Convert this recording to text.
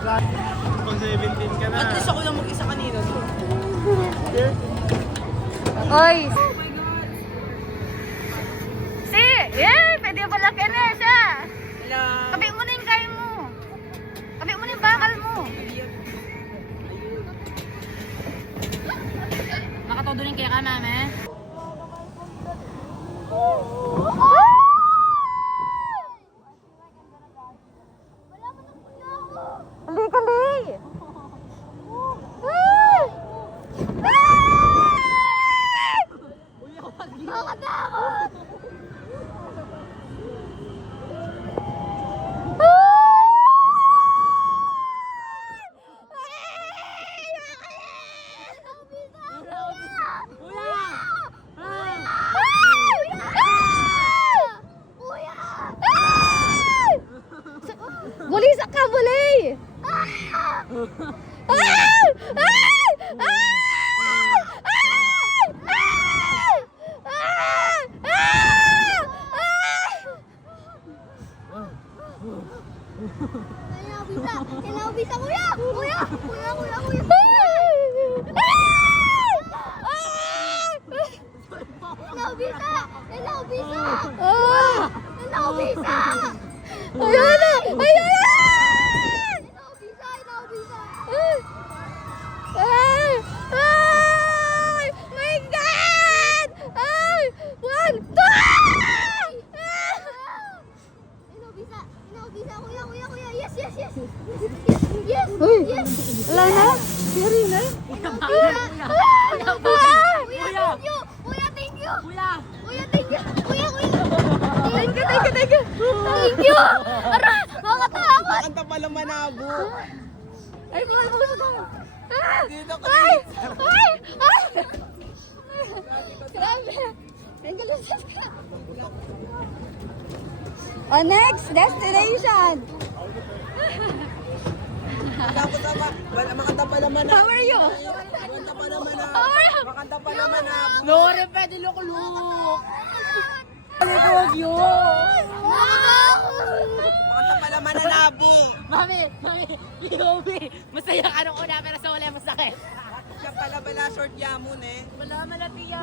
Pag 17 ka na. At least ako lang mag-isa kanina. Oy! Si! Yay! Pwede pala kene siya! Hello. Tabi mo na yung kain mo. Tabi mo na yung bakal mo. Makatodo rin kaya ka, mame. Kali! Nakakatakot! Bulisak ka, bulay! Inaubisa, kuya! Kuya! Kuya! Kuya! Kuya! Inaubisa! Inaubisa! Inaubisa! Ayan na! Ayan na! Inaubisa! Inaubisa! Ay! Ay! My God! Ay! 1, 2! Inaubisa! Inaubisa! Kuya! Kuya! Kuya! Yes! Yes! Yes! Yes! Yes! Wala na? Siri na? Kuya! Kuya! Thank you! Kuya! Thank you! Kuya! Kuya! Thank you! Kuya! Kuya! Thank you! Thank you! Thank you! Thank you! Ara! Nakakatakot! Kanta pala manabo. Ay! Mahal mo sa tayo! Dito ka. Ay! Ay! Ay! Grabe! Ang galusas ka! Oh, next destination! Makanta pala manabo. How are you? Makanta pala manabo. How are you? Makanta pala manabo. Lore, pwede luk-luk. Huwag yun. Makanta pala mananabi. Mami, Yobi, masaya ka nung una pero sa uli masakit. Siya pala bala short yamon eh. Wala malatiya.